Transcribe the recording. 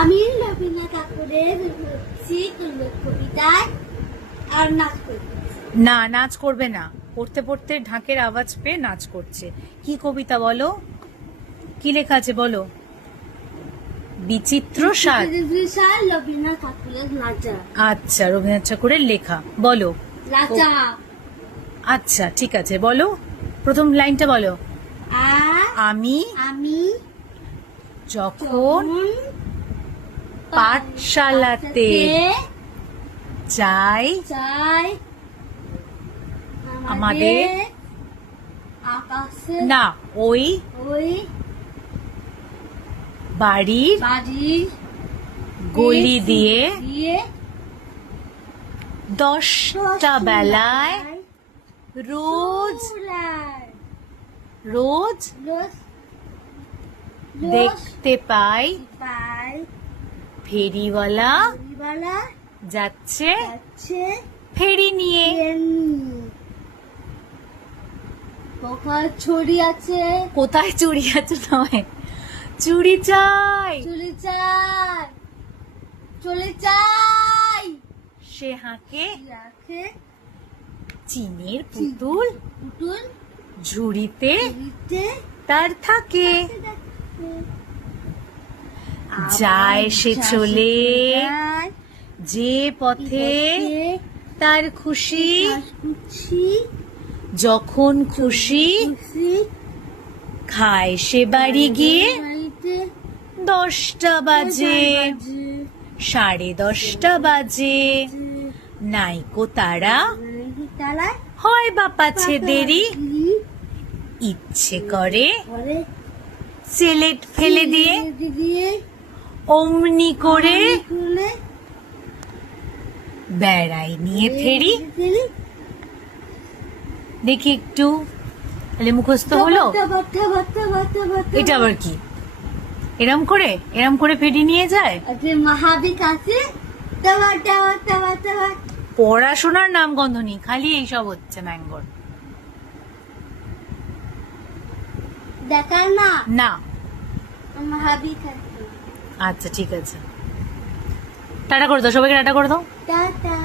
আমি রবীন্দ্রনাথ ঠাকুরের কবিতায় আর নাচ করবো। না, নাচ করবে না। পড়তে পড়তে ঢাকের আওয়াজ পেয়ে নাচ করছে। কি কবিতা বলো? কি লেখা আছে বলো? বিচিত্র সাজ। রবীন্দ্রনাথ ঠাকুরের নাচা। আচ্ছা, রবীন্দ্রনাথ ঠাকুরের লেখা, বলো। নাচা। আচ্ছা, ঠিক আছে, বলো। প্রথম লাইনটা বলো। আমি আমি যখন পাঠশালাতে যাই চাই আমাদের আকাশে না ওই ওই বাড়ির বাড়ির গলি দিয়ে দিয়ে 10টা বেলায় রোজ রোজ দেখতে পাই পাই ফেরিওয়ালা পরিবালা যাচ্ছে যাচ্ছে ফেরি নিয়ে। কোথায় ছড়ি আছে কোথায় চুড়ি আছে? নয়, চুড়ি চাই চলে চাই চলে চাই সে হাঁকে রাখে চিনির পুতুল পুতুল ঝুড়িতে দিতে তার থাকে। যায় সে চলে যে পথে তার খুশি, খুশি যখন খুশি খুশি খায় সে বাড়ি গিয়ে। বাড়িতে 10টা বাজে, 10:30 বাজে, নাইকো তারা তারা হয় বা পাছে দেরি, ইচ্ছে করে সিলেট ফেলে দিয়ে দিয়ে অমনি করে খুলে বেড়াই নিয়ে ফেরি। দেখি একটু, তাহলে মুখস্থ হলো। এটা আবার কি? এরম করে ফেরি নিয়ে যায়? মহাবিক আছে পড়াশোনার নাম গন্ধ নেই, খালি এইসব হচ্ছে ম্যাঙ্গোর। দেখার না না। মহাবিক আছে। আচ্ছা, ঠিক আছে, টাটা করে দাও সবাইকে, টাটা করে দাও। টাটা।